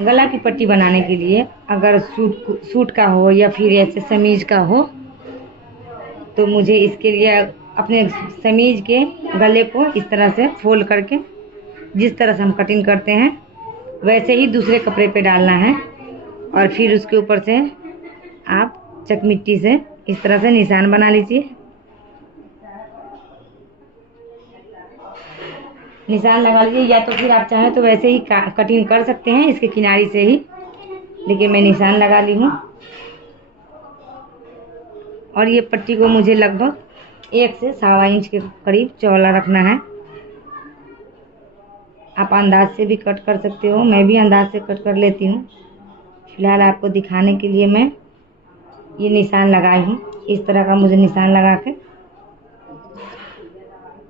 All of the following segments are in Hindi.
गला की पट्टी बनाने के लिए अगर सूट का हो या फिर ऐसे समीज का हो, तो मुझे इसके लिए अपने समीज के गले को इस तरह से फोल्ड करके, जिस तरह से हम कटिंग करते हैं वैसे ही दूसरे कपड़े पे डालना है। और फिर उसके ऊपर से आप चकमिट्टी से इस तरह से निशान बना लीजिए। निशान लगा लीजिए, या तो फिर आप चाहें तो वैसे ही कटिंग कर सकते हैं इसके किनारे से ही, लेकिन मैं निशान लगा ली हूँ। और ये पट्टी को मुझे लगभग 1 से 1.25 इंच के करीब चौड़ा रखना है। आप अंदाज से भी कट कर सकते हो, मैं भी अंदाज से कट कर लेती हूँ। फिलहाल आपको दिखाने के लिए मैं ये निशान लगाई हूँ। इस तरह का मुझे निशान लगा के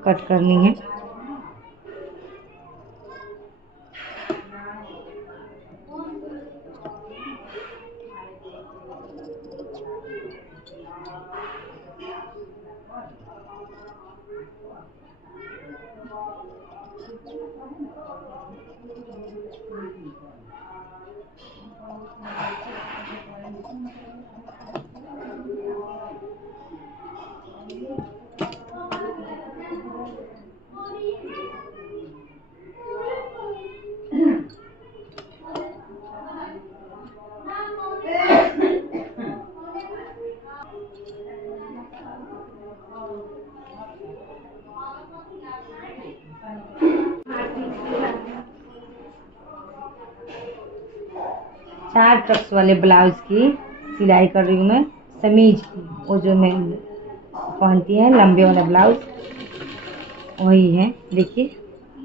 कट करनी है। चार टक्स वाले ब्लाउज की सिलाई कर रही हूँ मैं, समीज की। वो जो मैं पहनती है लंबे वाला ब्लाउज, वही है। देखिए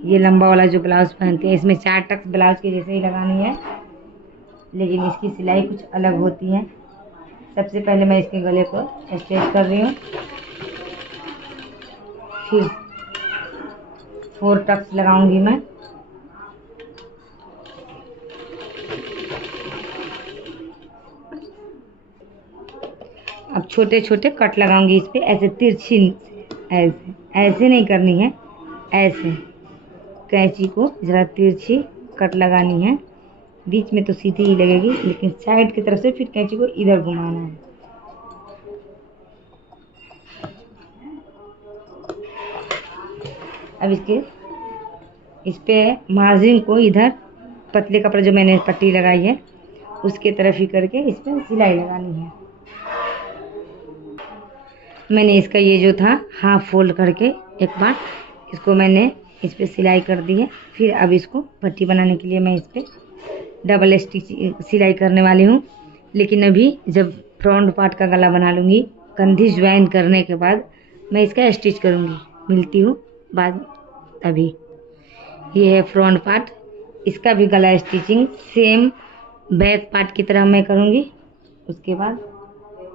ये लंबा वाला जो ब्लाउज पहनती है, इसमें 4 टक्स ब्लाउज के जैसे ही लगानी है, लेकिन इसकी सिलाई कुछ अलग होती है। सबसे पहले मैं इसके गले को स्ट्रेच कर रही हूँ, फिर 4 टक्स लगाऊंगी मैं। अब छोटे छोटे कट लगाऊंगी इस पे, ऐसे तिरछी, ऐसे ऐसे नहीं करनी है, ऐसे कैंची को जरा तिरछी कट लगानी है। बीच में तो सीधी ही लगेगी, लेकिन साइड की तरफ से फिर कैंची को इधर घुमाना है। अब इस पे मार्जिन को इधर पतले कपड़े जो मैंने पट्टी लगाई है उसके तरफ ही करके इस पर सिलाई लगानी है। मैंने इसका ये जो था हाफ फोल्ड करके एक बार इसको मैंने इस पर सिलाई कर दी है। फिर अब इसको पट्टी बनाने के लिए मैं इस पर डबल स्टिच सिलाई करने वाली हूँ। लेकिन अभी जब फ्रंट पार्ट का गला बना लूँगी, कंधी ज्वाइन करने के बाद मैं इसका स्टिच करूँगी। मिलती हूँ बाद। अभी ये है फ्रंट पार्ट, इसका भी गला स्टिचिंग सेम बैक पार्ट की तरह मैं करूँगी। उसके बाद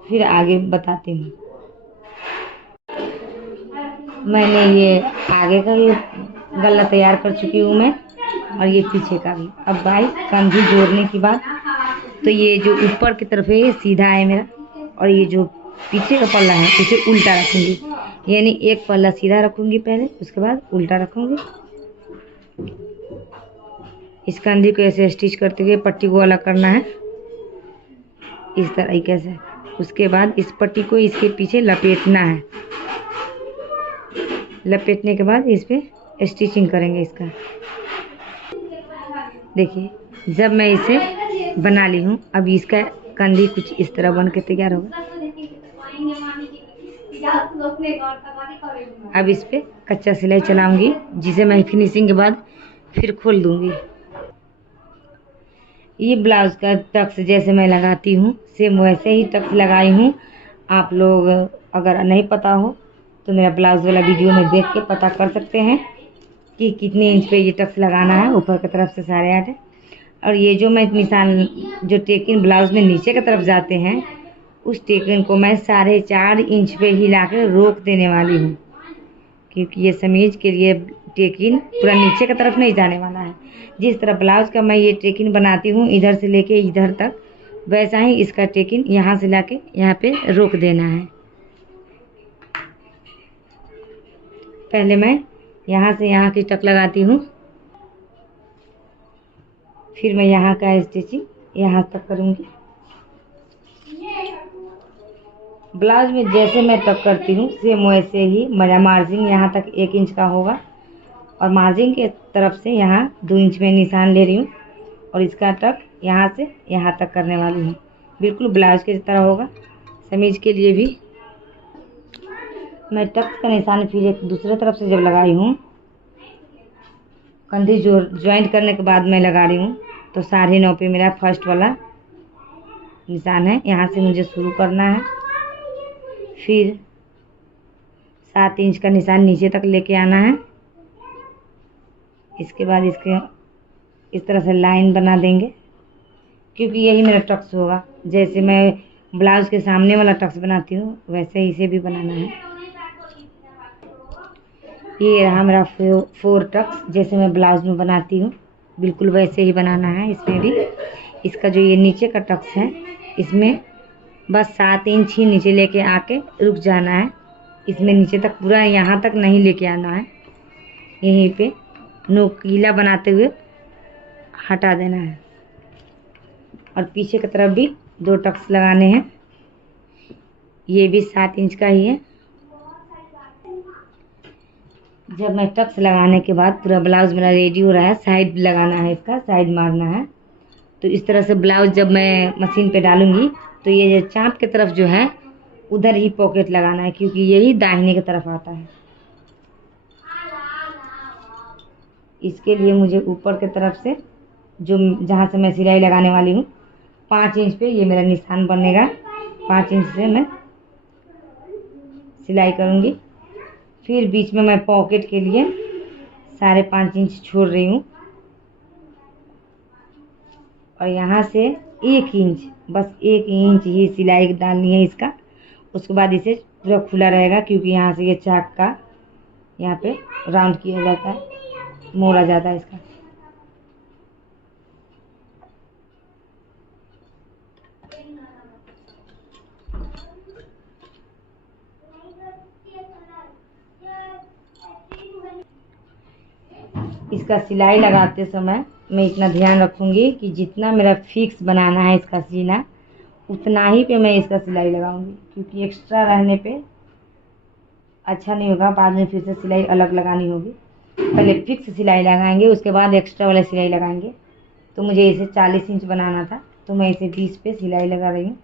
फिर आगे बताती हूँ। मैंने ये आगे का भी गला तैयार कर चुकी हूँ मैं, और ये पीछे का भी। अब भाई कंधी जोड़ने की बात, तो ये जो ऊपर की तरफ है ये सीधा है मेरा, और ये जो पीछे का पल्ला है इसे उल्टा रखूँगी। यानी एक पल्ला सीधा रखूँगी पहले, उसके बाद उल्टा रखूँगी। इस कंधी को ऐसे स्टिच करते हुए पट्टी को अलग करना है इस तरीके से। उसके बाद इस पट्टी को इसके पीछे लपेटना है। लपेटने के बाद इस पे स्टिचिंग करेंगे इसका। देखिए जब मैं इसे बना ली हूँ, अब इसका कंधी कुछ इस तरह बन के तैयार होगा। अब इस पे कच्चा सिलाई चलाऊंगी, जिसे मैं फिनिशिंग के बाद फिर खोल दूंगी। ये ब्लाउज का टक्स जैसे मैं लगाती हूँ सेम वैसे ही टक्स लगाई हूँ। आप लोग अगर नहीं पता हो तो मेरा ब्लाउज वाला वीडियो में देख के पता कर सकते हैं कि कितने इंच पे ये टक्स लगाना है। ऊपर की तरफ से 8.5 है। और ये जो मैं निशान जो टेकिन ब्लाउज में नीचे की तरफ जाते हैं, उस टेकिन को मैं 4.5 इंच पे ही ला के रोक देने वाली हूँ, क्योंकि ये समीज के लिए टेकिन पूरा नीचे की तरफ नहीं जाने वाला है। जिस तरह ब्लाउज का मैं ये टेकिन बनाती हूँ इधर से लेके इधर तक, वैसा ही इसका टेकिन यहाँ से लाके यहाँ पे रोक देना है। पहले मैं यहाँ से यहाँ की टक लगाती हूँ, फिर मैं यहाँ का स्टिचिंग यहाँ तक करूँगी। ब्लाउज में जैसे मैं टक करती हूँ सेम वैसे ही मेरा मार्जिन यहाँ तक 1 इंच का होगा और मार्जिन के तरफ से यहाँ 2 इंच में निशान ले रही हूँ और इसका टक यहाँ से यहाँ तक करने वाली हूँ। बिल्कुल ब्लाउज की तरह होगा। समीज के लिए भी मैं टक का निशान फिर एक दूसरे तरफ से जब लगाई हूँ, कंधी ज्वाइंट करने के बाद मैं लगा रही हूँ, तो 9.5 पे मेरा फर्स्ट वाला निशान है। यहाँ से मुझे शुरू करना है, फिर 7 इंच का निशान नीचे तक लेके आना है। इसके बाद इसके इस तरह से लाइन बना देंगे, क्योंकि यही मेरा टक्स होगा। जैसे मैं ब्लाउज के सामने वाला टक्स बनाती हूँ वैसे ही इसे भी बनाना है। ये रहा मेरा 4 टक्स, जैसे मैं ब्लाउज में बनाती हूँ बिल्कुल वैसे ही बनाना है। इसमें भी इसका जो ये नीचे का टक्स है इसमें बस 7 इंच ही नीचे लेके आके रुक जाना है। इसमें नीचे तक पूरा यहाँ तक नहीं लेके आना है, यहीं पे नोकीला बनाते हुए हटा देना है। और पीछे की तरफ भी 2 टक्स लगाने हैं, ये भी 7 इंच का ही है। जब मैं टक्स लगाने के बाद पूरा ब्लाउज मेरा रेडी हो रहा है, साइड लगाना है, इसका साइड मारना है। तो इस तरह से ब्लाउज जब मैं मशीन पे डालूंगी तो ये जो चाँप की तरफ जो है उधर ही पॉकेट लगाना है, क्योंकि यही दाहिने की तरफ आता है। इसके लिए मुझे ऊपर की तरफ से जो जहाँ से मैं सिलाई लगाने वाली हूँ 5 इंच पे ये मेरा निशान बनेगा। 5 इंच से मैं सिलाई करूँगी। फिर बीच में मैं पॉकेट के लिए 5.5 इंच छोड़ रही हूँ और यहाँ से 1 इंच, बस 1 इंच ही सिलाई डालनी है इसका। उसके बाद इसे पूरा खुला रहेगा, क्योंकि यहाँ से ये चाक का यहाँ पे राउंड किया जाता है, मोड़ा जाता है इसका। इसका सिलाई लगाते समय मैं इतना ध्यान रखूंगी कि जितना मेरा फिक्स बनाना है इसका सीना उतना ही पे मैं इसका सिलाई लगाऊंगी, क्योंकि एक्स्ट्रा रहने पे अच्छा नहीं होगा। बाद में फिर से सिलाई अलग लगानी होगी। पहले फिक्स सिलाई लगाएंगे, उसके बाद एक्स्ट्रा वाला सिलाई लगाएंगे। तो मुझे इसे 40 इंच बनाना था, तो मैं इसे 20 पे सिलाई लगा रही हूँ।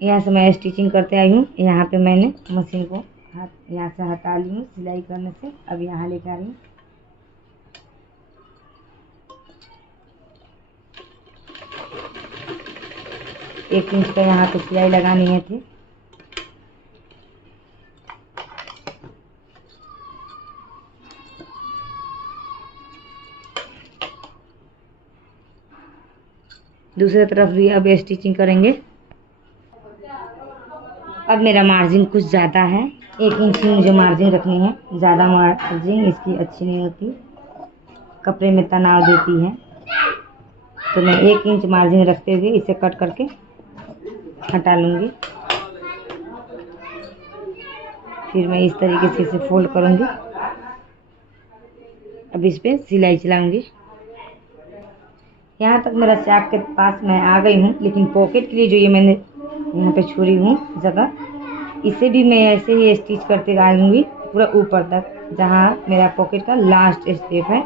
यहाँ से मैं स्टिचिंग करते आई हूँ। यहाँ पे मैंने मशीन को यहाँ से हटा ली हूँ सिलाई करने से। अब यहाँ लेकर आ रही हूँ। एक इंच का यहाँ पे सिलाई लगानी है थी। दूसरी तरफ भी अब स्टिचिंग करेंगे। अब मेरा मार्जिन कुछ ज़्यादा है, 1 इंच ही मुझे मार्जिन रखनी है। ज़्यादा मार्जिन इसकी अच्छी नहीं होती, कपड़े में तनाव देती है। तो मैं 1 इंच मार्जिन रखते हुए इसे कट करके हटा लूँगी। फिर मैं इस तरीके से इसे फोल्ड करूँगी। अब इस पर सिलाई चलाऊँगी। यहाँ तक मेरा चाक के पास मैं आ गई हूँ, लेकिन पॉकेट के लिए जो ये मैंने यहाँ पे छोड़ी हूँ जगह, इसे भी मैं ऐसे ही स्टिच करते आऊँगी पूरा ऊपर तक। जहाँ मेरा पॉकेट का लास्ट स्टेप है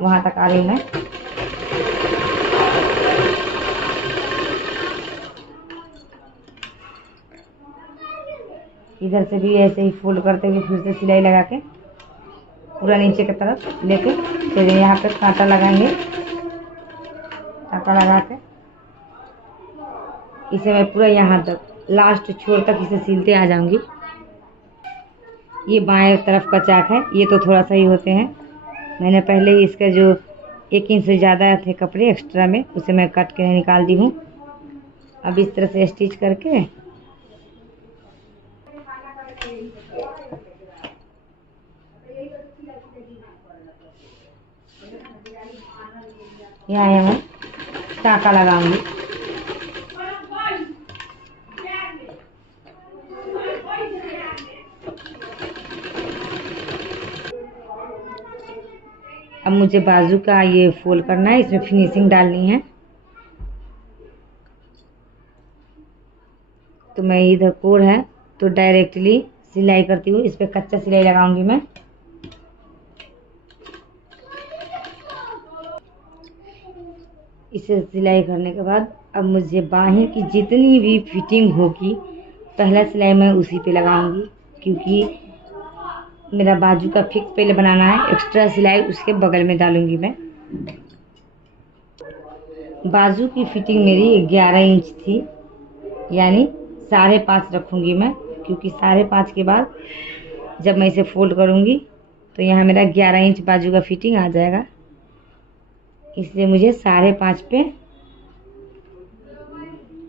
वहाँ तक आ रही हूँ मैं। इधर से भी ऐसे ही फोल्ड करते हुए फिर से सिलाई लगा के पूरा नीचे की तरफ लेके फिर यहाँ पे कांटा लगाएंगे। कांटा लगा के इसे मैं पूरा यहाँ तक लास्ट छोर तक इसे सिलते आ जाऊंगी। ये बाएं तरफ का चाक है, ये तो थोड़ा सा ही होते हैं। मैंने पहले ही इसका जो 1 इंच से ज़्यादा थे कपड़े एक्स्ट्रा में, उसे मैं कट के निकाल दी हूँ। अब इस तरह से स्टिच करके यहाँ मैं टाँका लगाऊंगी। अब मुझे बाजू का ये फोल्ड करना है, इसमें फिनिशिंग डालनी है। तो मैं इधर कोर है तो डायरेक्टली सिलाई करती हूँ, इस पर कच्चा सिलाई लगाऊंगी मैं। इसे सिलाई करने के बाद अब मुझे बाहें की जितनी भी फिटिंग होगी पहला सिलाई मैं उसी पे लगाऊंगी, क्योंकि मेरा बाजू का फिक्स पहले बनाना है, एक्स्ट्रा सिलाई उसके बगल में डालूंगी मैं। बाजू की फिटिंग मेरी 11 इंच थी, यानी 5.5 रखूंगी मैं, क्योंकि 5.5 के बाद जब मैं इसे फोल्ड करूंगी तो यहाँ मेरा 11 इंच बाजू का फिटिंग आ जाएगा। इसलिए मुझे 5.5 पे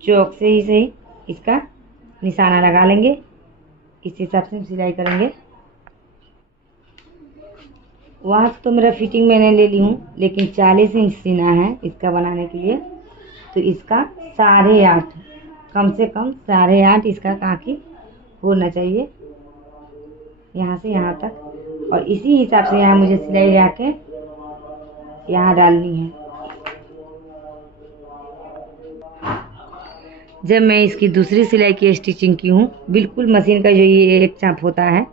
चौक से ही सही इसका निशाना लगा लेंगे, इस हिसाब से सिलाई करेंगे। वहाँ तो मेरा फिटिंग मैंने ले ली हूँ, लेकिन 40 इंच सीना है इसका बनाने के लिए, तो इसका 8.5 कम से कम 8.5 इसका काकी होना चाहिए, यहाँ से यहाँ तक। और इसी हिसाब से यहाँ मुझे सिलाई लगा के यहाँ डालनी है। जब मैं इसकी दूसरी सिलाई की स्टिचिंग की हूँ, बिल्कुल मशीन का जो ये एक चाप होता है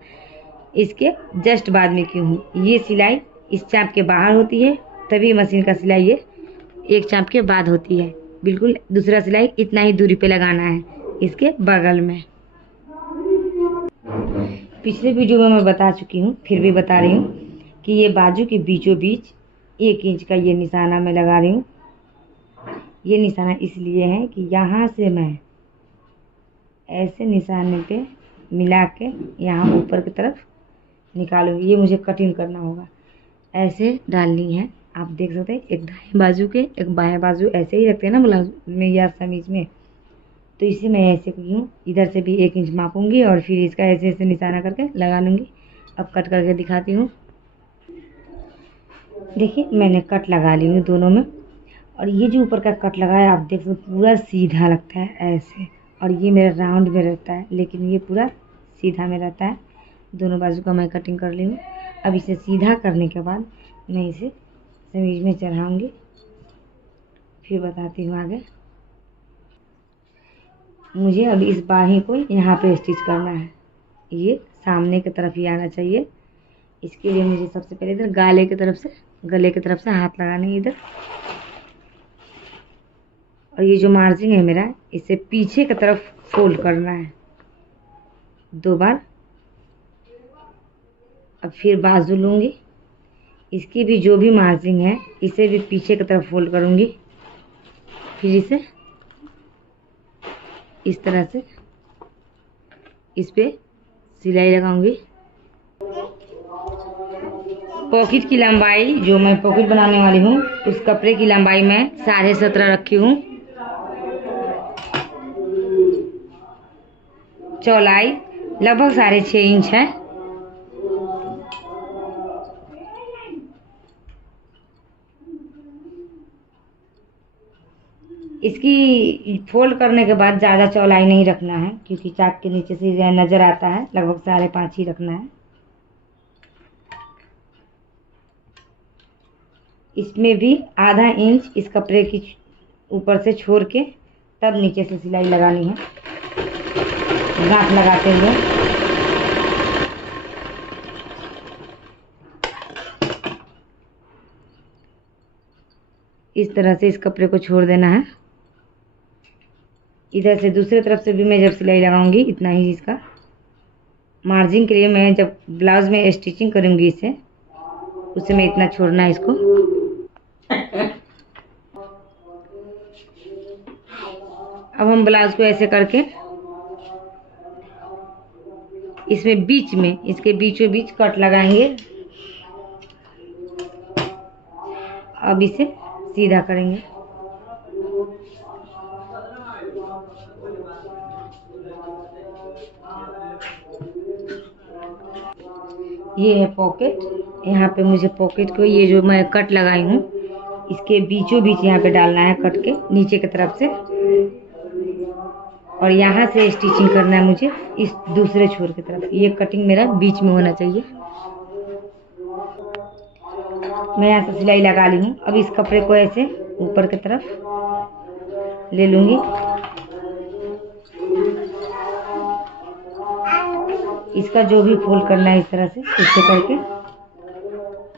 इसके जस्ट बाद में की हूँ। ये सिलाई इस चाप के बाहर होती है, तभी मशीन का सिलाई ये एक चाप के बाद होती है। बिल्कुल दूसरा सिलाई इतना ही दूरी पे लगाना है इसके बगल में। पिछले वीडियो में मैं बता चुकी हूँ, फिर भी बता रही हूँ कि ये बाजू के बीचों बीच 1 इंच का ये निशाना मैं लगा रही हूँ। ये निशाना इसलिए है कि यहाँ से मैं ऐसे निशाने पे मिला के यहाँ ऊपर की तरफ निकालूंगी। ये मुझे कटिंग करना होगा, ऐसे डालनी है। आप देख सकते हैं, एक दाएं बाजू के एक बाएं बाजू ऐसे ही रखते हैं ना ब्लाउज में या समीज में, तो इसे मैं ऐसे की हूँ। इधर से भी 1 इंच मापूंगी और फिर इसका ऐसे ऐसे निशाना करके लगा लूँगी। अब कट करके दिखाती हूँ। देखिए मैंने कट लगा ली हूँ दोनों में, और ये जो ऊपर का कट लगाया आप देख सकते पूरा सीधा लगता है ऐसे, और ये मेरा राउंड में रहता है, लेकिन ये पूरा सीधा में रहता है। दोनों बाजू का मैं कटिंग कर ली हूँ। अब इसे सीधा करने के बाद मैं इसे समीज में चढ़ाऊँगी, फिर बताती हूँ आगे। मुझे अब इस बाही को यहाँ पे स्टिच करना है, ये सामने की तरफ ही आना चाहिए। इसके लिए मुझे सबसे पहले इधर गले की तरफ से हाथ लगाने हैं इधर, और ये जो मार्जिन है मेरा इसे पीछे की तरफ फोल्ड करना है 2 बार। अब फिर बाजू लूँगी, इसकी भी जो भी मार्जिन है इसे भी पीछे की तरफ फोल्ड करूँगी, फिर इसे इस तरह से इस पे सिलाई लगाऊंगी। पॉकेट की लंबाई जो मैं पॉकेट बनाने वाली हूँ उस कपड़े की लंबाई मैं 17.5 रखी हूँ। चौड़ाई लगभग 6.5 इंच है। इसकी फोल्ड करने के बाद ज़्यादा चौड़ाई नहीं रखना है, क्योंकि चाक के नीचे से नज़र आता है, लगभग 5.5 ही रखना है। इसमें भी आधा इंच इस कपड़े की ऊपर से छोड़ के तब नीचे से सिलाई लगानी है, गांठ लगाते हुए। इस तरह से इस कपड़े को छोड़ देना है। इधर से दूसरी तरफ से भी मैं जब सिलाई लगाऊंगी इतना ही इसका मार्जिन के लिए मैं जब ब्लाउज में स्टिचिंग करूंगी इसे उस समय इतना छोड़ना है इसको। अब हम ब्लाउज को ऐसे करके इसमें बीच में इसके बीचों बीच कट लगाएंगे। अब इसे सीधा करेंगे। ये है पॉकेट, यहाँ पे मुझे पॉकेट को ये जो मैं कट लगाई हूँ इसके बीचों बीच यहाँ पे डालना है कट के नीचे की तरफ से, और यहाँ से स्टिचिंग करना है मुझे इस दूसरे छोर की तरफ। ये कटिंग मेरा बीच में होना चाहिए। मैं यहाँ से सिलाई लगा ली हूँ। अब इस कपड़े को ऐसे ऊपर की तरफ ले लूँगी। इसका जो भी फोल्ड करना है इस तरह से इससे करके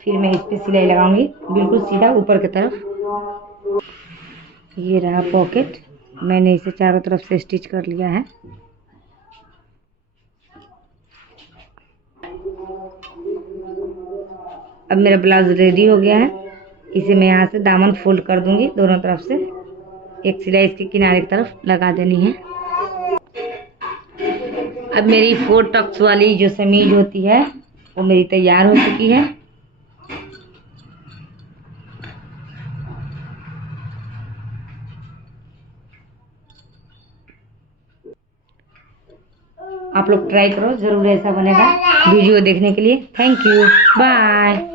फिर मैं इस पे सिलाई लगाऊंगी बिल्कुल सीधा ऊपर की तरफ। ये रहा पॉकेट, मैंने इसे चारों तरफ से स्टिच कर लिया है। अब मेरा ब्लाउज रेडी हो गया है। इसे मैं यहाँ से दामन फोल्ड कर दूंगी दोनों तरफ से। एक सिलाई इसके किनारे की तरफ लगा देनी है। अब मेरी 4 टक्स वाली जो समीज होती है वो मेरी तैयार हो चुकी है। आप लोग ट्राई करो, जरूर ऐसा बनेगा। वीडियो देखने के लिए थैंक यू, बाय।